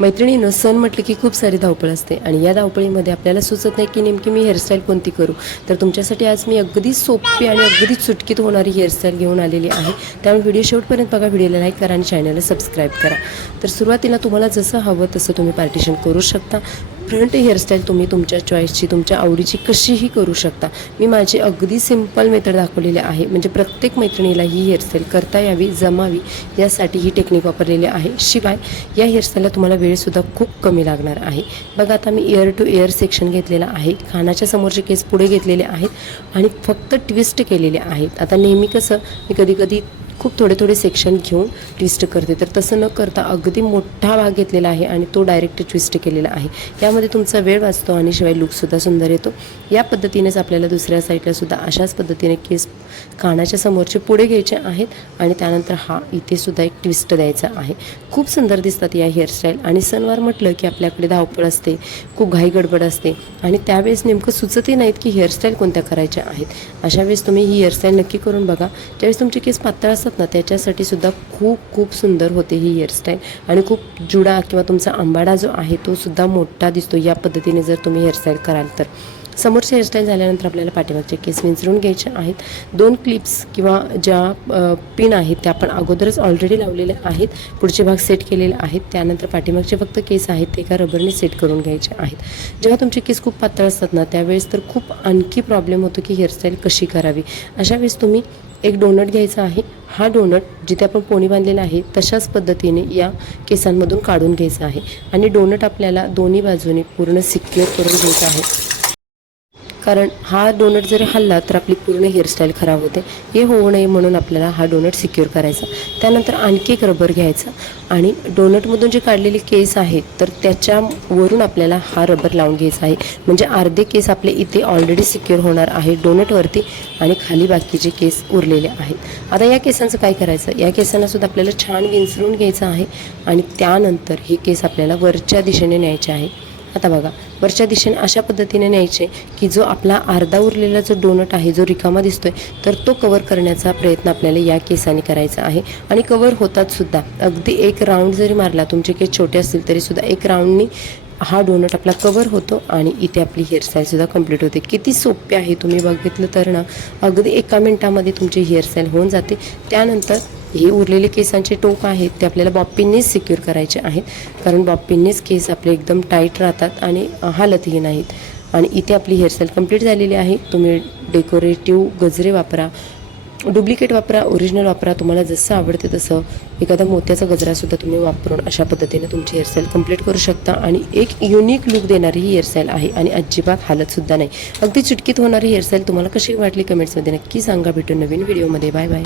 मैत्रिणींनो, सण म्हटलं की खूप सारी धावपळ असते आणि या धावपळीमध्ये आपल्याला सुचत नाही की नेमकी मी हेअरस्टाईल कोणती करू. तर तुमच्यासाठी आज मी अगदी सोपी आणि अगदी चुटकीत होणारी हेअरस्टाईल घेऊन आलेली आहे. त्यामुळे व्हिडिओ शेवटपर्यंत बघा, व्हिडिओला लाईक करा आणि चॅनलला सबस्क्राईब करा. तर सुरुवातीला तुम्हाला जसं हवं तसं तुम्ही पार्टिशन करू शकता. फ्रंट हेअरस्टाईल तुम्ही तुमच्या चॉईसची, तुमच्या आवडीची कशीही करू शकता. मी माझी अगदी सिंपल मेथड दाखवलेली आहे, म्हणजे प्रत्येक मैत्रिणीला ही हेअरस्टाईल करता यावी, जमावी यासाठी ही टेक्निक वापरलेली आहे. शिवाय या हेअरस्टाईलला तुम्हाला वेळसुद्धा खूप कमी लागणार आहे. बघा, आता मी इयर टू इयर सेक्शन घेतलेला आहे. कानाच्या समोरचे केस पुढे घेतलेले आहेत आणि फक्त ट्विस्ट केलेले आहेत. आता नेहमी कसं मी कधी कधी खूप थोडे सेक्शन घेऊन ट्विस्ट करते, तर तसं न करता अगदी मोठा भाग घेतलेला आहे आणि तो डायरेक्ट ट्विस्ट केलेला आहे. यामध्ये तुमचा वेळ वाचतो आणि शिवाय लुकसुद्धा सुंदर येतो. या पद्धतीनेच आपल्याला दुसऱ्या साईडलासुद्धा अशाच पद्धतीने केस कानाच्या समोरचे पुढे घ्यायचे आहेत आणि त्यानंतर हा इथेसुद्धा एक ट्विस्ट द्यायचा आहे. खूप सुंदर दिसतात या हेअरस्टाईल. आणि सणवार म्हटलं की आपल्याकडे धावपळ असते, खूप घाई गडबड असते आणि त्यावेळेस नेमकं सुचतही नाहीत की हेअरस्टाईल कोणत्या करायच्या आहेत. अशा वेळेस तुम्ही ही हेअरस्टाईल नक्की करून बघा. ज्यावेळेस तुमचे केस पातळ असतात ना, त्याच्यासाठी सुद्धा खूप सुंदर होते ही हेअरस्टाईल आणि खूप जुडा किंवा तुमचा अंबाडा जो आहे तो सुद्धा मोठा दिसतो या पद्धतीने जर तुम्ही हेअरस्टाईल कराल तर. समोरची हेअरस्टाईल झाल्यानंतर आपल्याला पाठीमागचे केस विंचरून घ्यायचे आहेत. 2 क्लिप्स किंवा ज्या पिन आहेत त्या आपण अगोदरच ऑलरेडी लावलेल्या आहेत. पुढचे भाग सेट केलेले आहेत. त्यानंतर पाठीमागचे फक्त केस आहेत ते एका रबरने सेट करून घ्यायचे आहेत. जेव्हा तुमचे केस खूप पातळ असतात ना, त्यावेळेस तर खूप आणखी प्रॉब्लेम होतो की हेअरस्टाईल कशी करावी. अशा वेळेस तुम्ही एक डोनट घ्यायचा आहे. हा डोनट जिथे आपण पोणी बांधलेला आहे तशाच पद्धतीने या केसांमधून काढून घ्यायचा आहे आणि डोनट आपल्याला दोन्ही बाजूने पूर्ण सिक्युअर करून घ्यायचा आहे. कारण हा डोनट जर हल्ला तर आपली पूर्ण हेअरस्टाईल खराब होते. हे होऊ नये म्हणून आपल्याला हा डोनट सिक्युअर करायचा. त्यानंतर आणखी एक रबर घ्यायचा आणि डोनटमधून जे काढलेले केस आहेत तर त्याच्यावरून आपल्याला हा रबर लावून घ्यायचा आहे. म्हणजे अर्धे केस आपले इथे ऑलरेडी सिक्युअर होणार आहे डोनटवरती आणि खाली बाकीचे केस उरलेले आहेत. आता या केसांचं काय करायचं, या केसांनासुद्धा आपल्याला छान विंचरून घ्यायचं आहे आणि त्यानंतर हे केस आपल्याला वरच्या दिशेने न्यायचे आहे. आता बघा, वरच्या दिशेने अशा पद्धतीने न्यायचे की जो आपला अर्धा उरलेला जो डोनट आहे, जो रिकामा दिसतोय, तर तो कवर करण्याचा प्रयत्न आपल्याला या केसाने करायचा आहे. आणि कवर होतात सुद्धा. अगदी एक राऊंड जरी मारला, तुमचे केस छोटे असतील तरीसुद्धा एक राऊंडनी हा डोनट आपला कवर होतो आणि इथे आपली हेअरस्टाईलसुद्धा कंप्लीट होते. किती सोपे आहे, तुम्ही बघितलं तर ना, अगदी 1 मिनिटामध्ये तुमची हेअरस्टाईल होऊन जाते. त्यानंतर हे उरलेले केसांचे टोक आहेत ते आपल्याला बॉबपिननेच सिक्युअर करायचे आहेत. कारण बॉबपिननेच केस आपले एकदम टाईट राहतात आणि हालतही नाहीत. आणि इथे आपली हेअरस्टाईल कंप्लीट झालेली आहे. तुम्ही डेकोरेटिव्ह गजरे वापरा, डुप्लिकेट वापरा, ओरिजिनल वापरा, तुम्हाला जसं आवडते तसं. एखादा मोत्याचा गजरासुद्धा तुम्ही वापरून अशा पद्धतीने तुमची हेअरस्टाईल कंप्लीट करू शकता. आणि एक युनिक लुक देणारी ही हेअरस्टाईल आहे आणि अजिबात हालतसुद्धा नाही. अगदी चुटकीत होणारी हेअरस्टाईल तुम्हाला कशी वाटली कमेंट्समध्ये नक्की सांगा. भेटून नवीन व्हिडिओमध्ये. Bye bye.